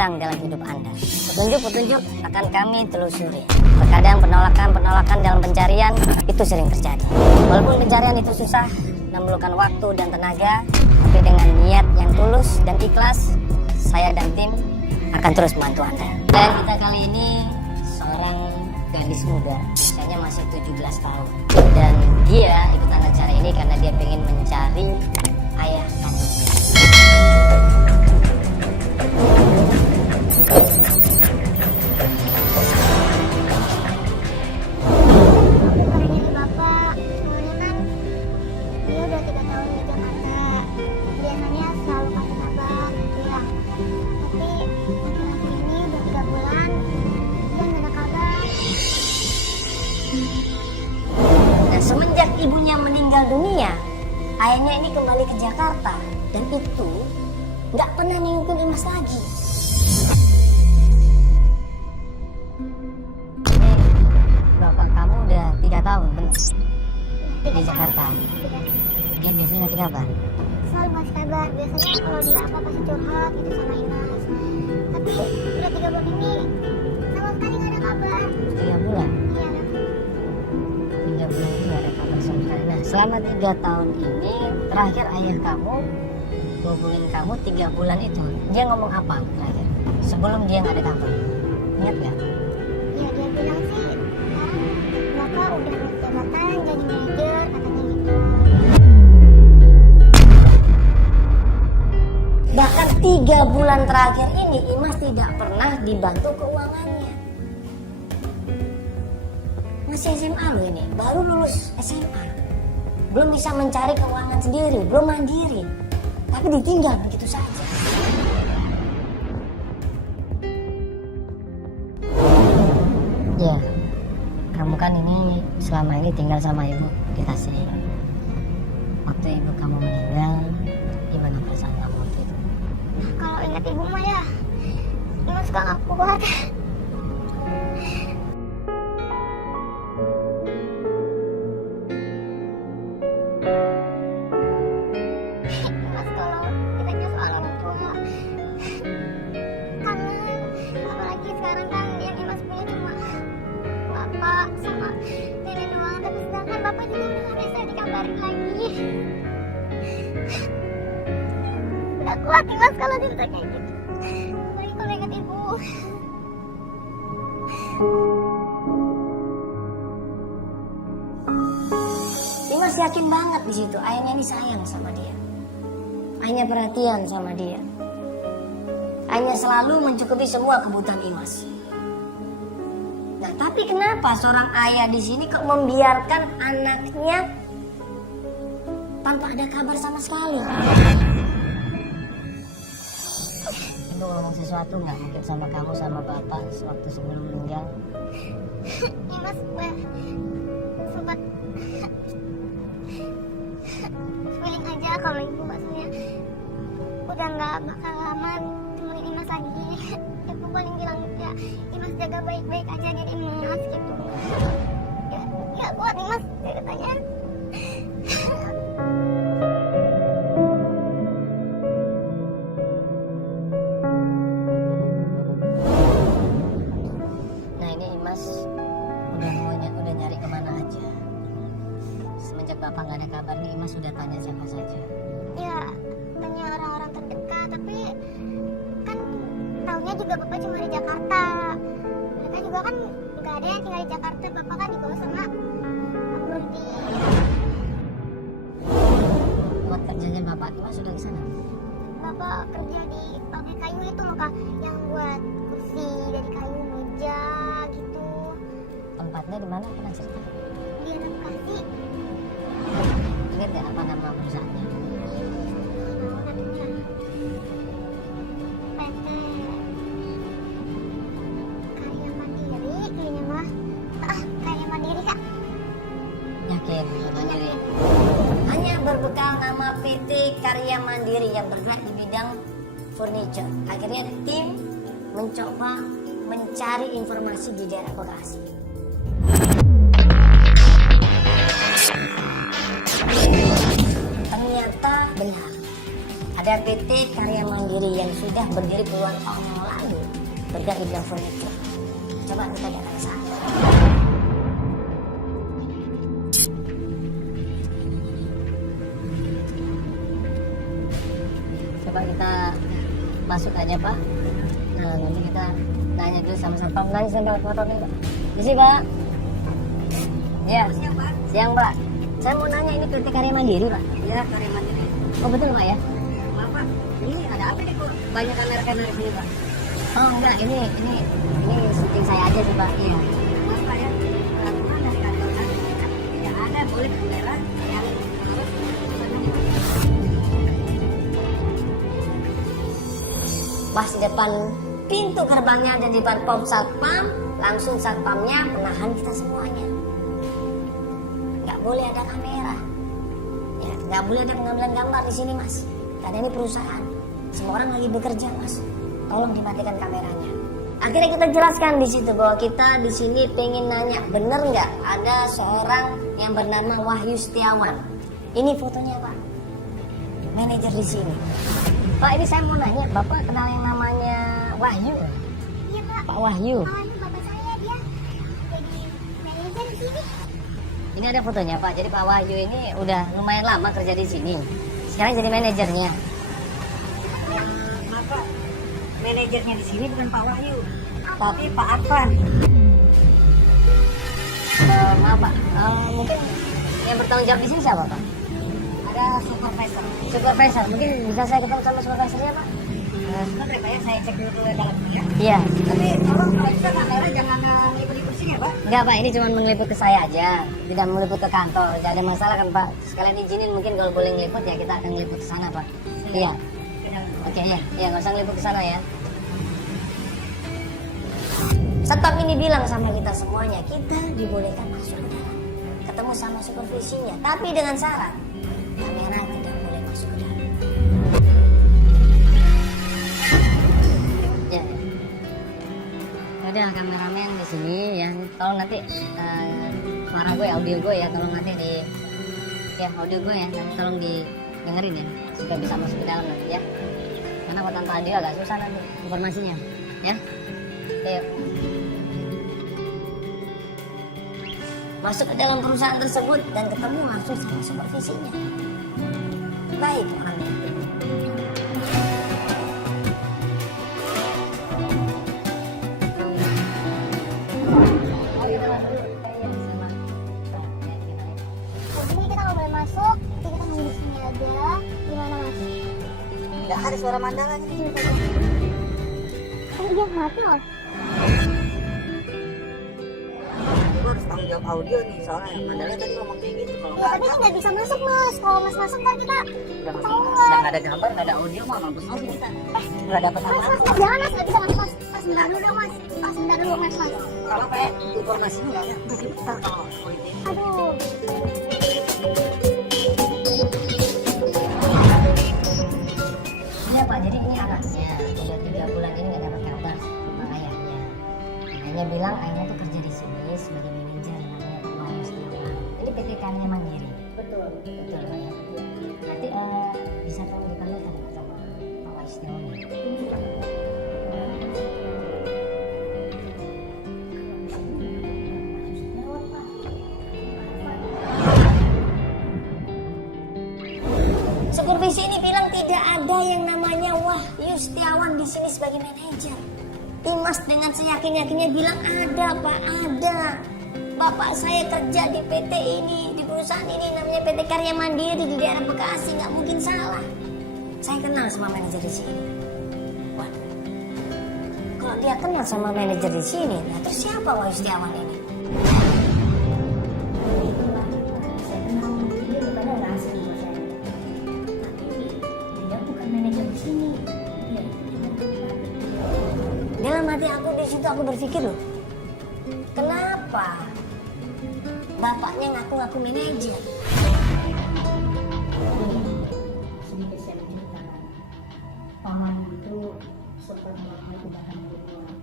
hilang dalam hidup Anda. Petunjuk-petunjuk akan kami telusuri. Terkadang penolakan-penolakan dalam pencarian itu sering terjadi. Walaupun pencarian itu susah, memerlukan waktu dan tenaga, tapi dengan niat yang tulus dan ikhlas, saya dan tim akan terus membantu Anda. Dan kita kali ini seorang gadis muda, usianya masih 17 tahun. Dan dia ikutan acara ini karena dia ingin mencari ayah kandungnya. Bapak, soalnya kan dia udah 3 tahun di Jakarta. Biasanya selalu kasih kabar, ya. Tapi akhir-akhir ini udah 3 bulan, dia nggak ada kabar. Nah, semenjak ibunya meninggal dunia, ayahnya ini kembali ke Jakarta. Dan itu nggak pernah nengokin Imas lagi. Bapak kamu udah 3 tahun, benar? Di Jakarta. Dia biasanya ngasih kabar. Selalu kasih kabar. Biasanya kalau dia apa pasti curhat gitu sama Imas. Tapi udah 3 bulan ini sama sekali nggak ada kabar. 3 bulan? Iya. 3 bulan itu nggak ada kabar sama sekali. Nah, selama 3 tahun ini, terakhir ayah kamu hubungin kamu 3 bulan itu, dia ngomong apa terakhir? Sebelum dia nggak ada kabar. Ingat nggak? Ya dia bilang sih sekarang bapak udah naik jabatan jadi manajer katanya gitu. Bahkan 3 bulan terakhir ini Imas tidak pernah dibantu keuangannya. Masih SMA loh ini, baru lulus SMA. Belum bisa mencari keuangan sendiri, belum mandiri. Tapi ditinggal begitu saja. Ya, kamu kan ini selama ini tinggal sama ibu di Tasik. Waktu ibu kamu meninggal, gimana perasaan kamu waktu itu? Kalau ingat ibu mah ya Imas suka nggak kuat. Imas kalau ditanya soal orang tua kangen, apalagi sekarang kan yang Imas punya cuma bapak sama nenek doang, tapi sedangkan bapak juga udah nggak bisa dikabarin lagi. Nggak kuat Imas kalau cerita kayak gitu. Apalagi kalau ingat ibu. Imas yakin banget di situ ayahnya ini sayang sama dia. Ayahnya perhatian sama dia. Ayahnya selalu mencukupi semua kebutuhan Imas. Nah, tapi kenapa seorang ayah di sini kok membiarkan anaknya tanpa ada kabar sama sekali? Ibu ngomong sesuatu nggak mungkin sama kamu sama bapak waktu sebelum meninggal? Imas sempat feeling aja kalau ibu maksudnya udah nggak bakal lama temenin Imas lagi. Ibu paling bilang ya Imas jaga baik-baik aja diri Imas gitu. Ya kuat Imas ceritanya. Nah, ini Imas udah nyari kemana aja. Semenjak bapak nggak ada kabar nih, Imas sudah tanya siapa saja. Ya tanya orang-orang terdekat, tapi kan taunya juga bapak cuma di Jakarta. Mereka juga kan nggak ada yang tinggal di Jakarta. Bapak kan dibawa sama Pak Murti. Buat kerjanya bapak Imas sudah di sana. Bapak kerja di pabrik kayu itu muka yang buat kursi dari kayu, meja gitu. Tempatnya di mana pernah cerita? Dia ada Bekasi. Ingat nggak apa nama perusahaannya? Namanya PT Karya Mandiri kayaknya mah. Karya Mandiri Kak. Yakin Mandiri. Hanya berbekal nama PT Karya Mandiri yang bergerak di bidang furniture. Akhirnya tim mencoba mencari informasi di daerah Bekasi. Ternyata benar, Ada PT Karya Mandiri yang sudah berdiri puluhan tahun yang lalu, bergerak di bidang furniture. Coba kita datang ke sana. Coba kita masuk aja Pak. Nah nanti kita nanya dulu sama satpam. Nanya sampai foto nih Pak. Di sini Pak. Ya. Siang Pak. Saya mau nanya ini PT Karya Mandiri Pak. Ya, Karya Mandiri. Oh betul Pak ya? Bapak, ini ada apa nih kok? Banyak kamera-kamera di sini, Pak. Oh enggak, ini syuting saya aja sih Pak. Iya. Bapak ya, peraturan dari kantor kan tidak ada boleh kamera yang harus Pas di depan pintu gerbangnya dan di depan pom satpam, langsung satpamnya menahan kita semuanya. Nggak boleh ada kamera, ya, nggak boleh ada pengambilan gambar di sini Mas. Karena ini perusahaan, semua orang lagi bekerja Mas. Tolong dimatikan kameranya. Akhirnya kita jelaskan di situ bahwa kita di sini pengen nanya, bener nggak ada seorang yang bernama Wahyu Setiawan? Ini fotonya Pak, manajer di sini. Pak, ini saya mau nanya, Bapak kenal yang namanya Wahyu? Iya Pak. Pak Wahyu. Awalnya bapak saya dia jadi manajer di sini. Ini ada fotonya Pak. Jadi Pak Wahyu ini udah lumayan lama kerja di sini. Sekarang jadi manajernya. Bapak, manajernya di sini bukan Pak Wahyu, tapi Pak Arfan. Maaf Pak, mungkin yang bertanggung jawab di sini siapa Pak? Ada supervisor. Supervisor. Mungkin bisa saya ketemu sama supervisornya Pak? Sebentar Pak ya, saya cek dulu ke dalam ya. Iya. Tapi tolong kalau bisa kamera jangan meliput-liput sini ya, Pak. Enggak Pak, ini cuma mengeliput ke saya aja. Tidak meliput ke kantor. Tidak ada masalah kan Pak. Sekalian izinin mungkin kalau boleh ngeliput ya kita akan ngeliput ke sana Pak. Iya. Oke ya. Iya nggak usah ngeliput ke sana ya. Satpam ini bilang sama kita semuanya, kita dibolehkan masuk ke dalam. Ketemu sama supervisinya. Tapi dengan syarat, kamera tidak boleh masuk ke dalam. Ya. Ada kameramen di sini ya. Tolong nanti suara gue, audio gue ya, tolong nanti di audio gue ya, nanti tolong didengerin ya supaya bisa masuk ke dalam nanti ya. Karena kalau tanpa audio agak susah nanti informasinya ya. Ayo. Masuk ke dalam perusahaan tersebut dan ketemu langsung sama supervisinya. Baik orangnya. Jadi kita nggak boleh masuk. Jadi kita mau di sini aja. Gimana Mas? Nggak ada suara mandangan ini. Iya mati Mas. Gue harus tanggung jawab audio nih, soalnya mandangan tadi ngomong kayak gitu. Kalau Ya tapi kan nggak bisa masuk Mas. Kalau Mas masuk kan kita udah ketahuan. nggak ada gambar, nggak ada audio, mau mampus aja kita. Nggak dapat Mas, apa-apa. Mas, jangan Mas, nggak bisa masuk Mas. Mas, bentar dulu dong Mas. Mas, bentar dulu Mas. Kalau kayak informasinya nggak ada, nanti besar kalau politik. Aduh. Iya Pak, jadi ini anaknya udah 3 bulan ini nggak dapat kabar sama ayahnya. Ayahnya bilang ayahnya tuh kerja di sini sebagai manajer namanya Pak Wahyu Setiawan. Ini PT Karya Mandiri. Betul. Betul Pak ya. Nanti bisa tolong dipanggilkan Pak sama Pak Wahyu Setiawan. Supervisi ini bilang tidak ada yang namanya Wahyu Setiawan di sini sebagai manajer. Imas dengan seyakin-yakinnya bilang ada Pak, ada. Bapak saya kerja di PT ini, di perusahaan ini namanya PT Karya Mandiri di daerah Bekasi, nggak mungkin salah. Saya kenal sama manajer di sini. Waduh, kalau dia kenal sama manajer di sini, nah terus siapa Wahyu Setiawan ini? Saya kenal dia bukan orang asing buat saya. Dia bukan manajer di sini. Dalam hati aku di situ aku berpikir loh, kenapa bapaknya ngaku-ngaku manajer? Sedikit saya menceritakan, paman itu sempat melakukan tindakan pembunuhan.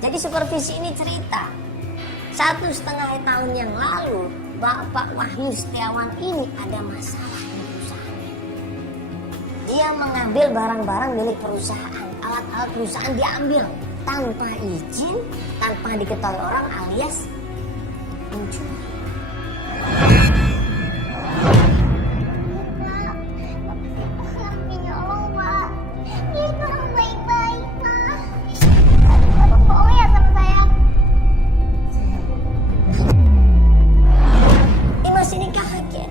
Jadi supervisi ini cerita 1,5 tahun yang lalu Bapak Wahyu Setiawan ini ada masalah di perusahaannya. Dia mengambil barang-barang milik perusahaan, alat-alat perusahaan diambil tanpa izin, tanpa diketahui orang, alias mencuri. Ini kaget,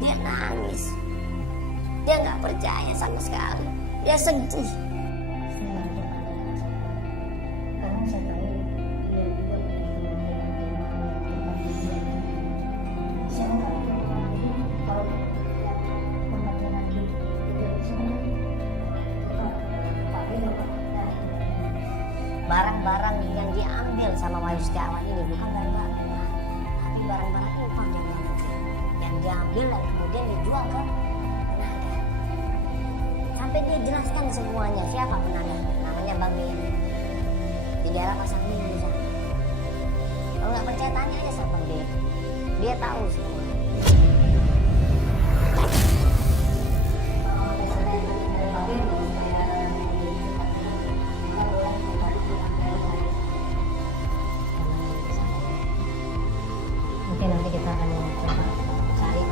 dia nangis, dia nggak percaya sama sekali, dia sedih. Barang-barang yang diambil sama Wahyu Setiawan ini bukan barang-barang mewah, tapi barang-barang impor dari luar negeri yang diambil dan kemudian dijual ke penadah. Sampai dia jelaskan semuanya siapa penadah, namanya Bang Beni di daerah Pasar Minggu sana. Kalau nggak percaya tanya aja sama Bang Beni, dia tahu semua. Mungkin nanti kita akan coba cari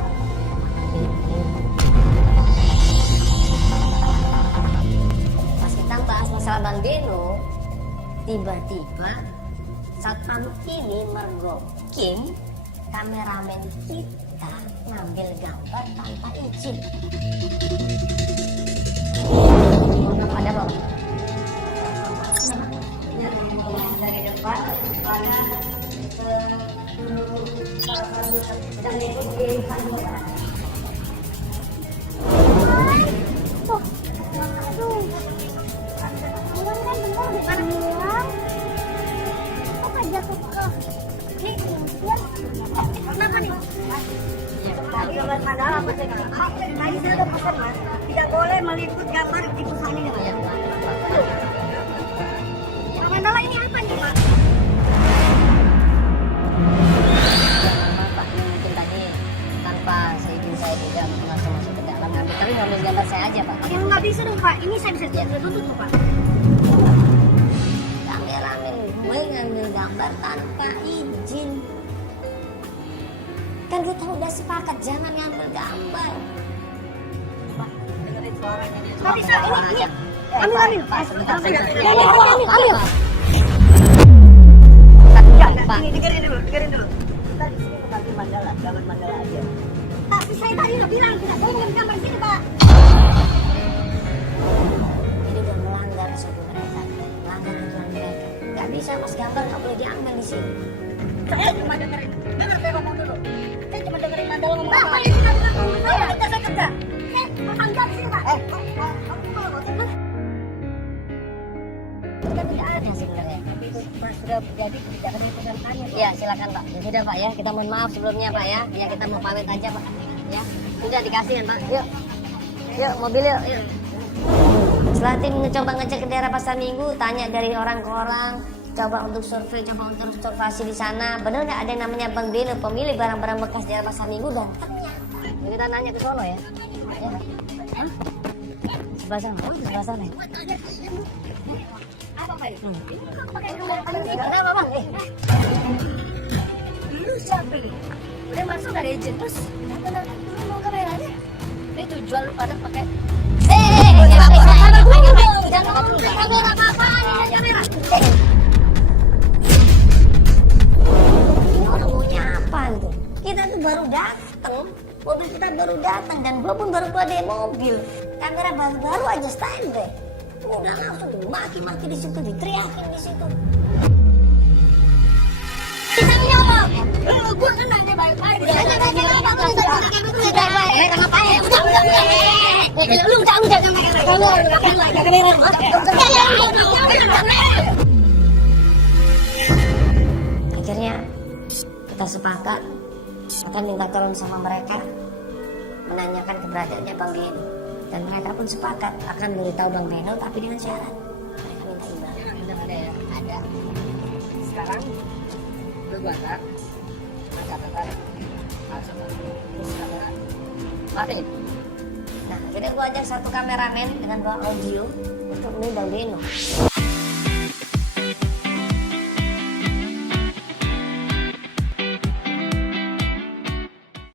pas kita bahas masalah Bang Beno, tiba-tiba satpam ini mergokin kameramen kita ngambil gambar tanpa izin. Ada Bang? Dari depan Tadi saya udah pesan Mas, tidak boleh meliput gambar di perusahaan ini. Mandala ini apa nih Mas? Pak, mungkin tadi tanpa seizin saya tidak masuk ke dalam, tapi ngambil gambar saya aja Pak. Yang nggak bisa dong Pak, ini saya bisa tuntut loh Pak. Kameramen gue ngambil gambar tanpa izin. Kan kita udah sepakat jangan ngambil gambar. Pak, dengerin suaranya dia. Nggak bisa, ini. Ambil. Pak, sebentar. Ambil. Pak, Ini dengerin dulu. Kita di sini mengambil mandala, gambar mandala aja. Tapi saya tadi udah bilang tidak boleh ngambil gambar di sini Pak. ini udah melanggar suku mereka, melanggar aturan mereka. Gak bisa Mas, gambar nggak boleh diambil di sini. Saya cuma dengerin ngomong dulu. Saya cuma dengerin mandala ngomong apa. Bapak ini nggak ngomong saya kerja. Saya tanggal di sini Pak. Kamu kalau mau terus. Kita tidak ada sebenarnya. Itu Mas sudah jadi kebijakan di perusahaan kami. Ya silakan Pak. Ya sudah Pak ya, kita mohon maaf sebelumnya Pak ya. Ya kita mau pamit aja Pak. Ya sudah dikasih kan Pak. Yuk mobil yuk. Setelah tim mencoba ngecek ke daerah Pasar Minggu, tanya dari orang ke orang, coba untuk survei, coba untuk observasi di sana, benar nggak ada yang namanya Bang Beno pemilik barang-barang bekas daerah Pasar Minggu, dan ternyata ini kita nanya ke Solo ya. Hah? Sebelah sana. Sebelah sana. Apa Pak? Kenapa Bang? Lu siapa ini? Udah masuk dari izin terus mau kameranya? Itu jual lu pada pakai kamera apa-apaan ini kamera. Ini orang maunya apa tuh? Kita tuh baru datang, mobil kita baru datang, dan gua pun baru keluar dari mobil. Kamera baru aja standby. Udah langsung dimaki-maki di situ, diteriakin di situ. Kita nyolong. Gua kan nanya baik-baik. Akhirnya kita sepakat akan minta tolong sama mereka, menanyakan keberadaannya Bang Beno, dan mereka pun sepakat akan memberitahu Bang Beno, tapi dengan syarat mereka minta imbalan. Ada ya? Ada. Sekarang lu buat catatan Terus kamera. Mari. Nah, kita gua ajak satu kameramen dengan bawa audio untuk ini Bang Beno.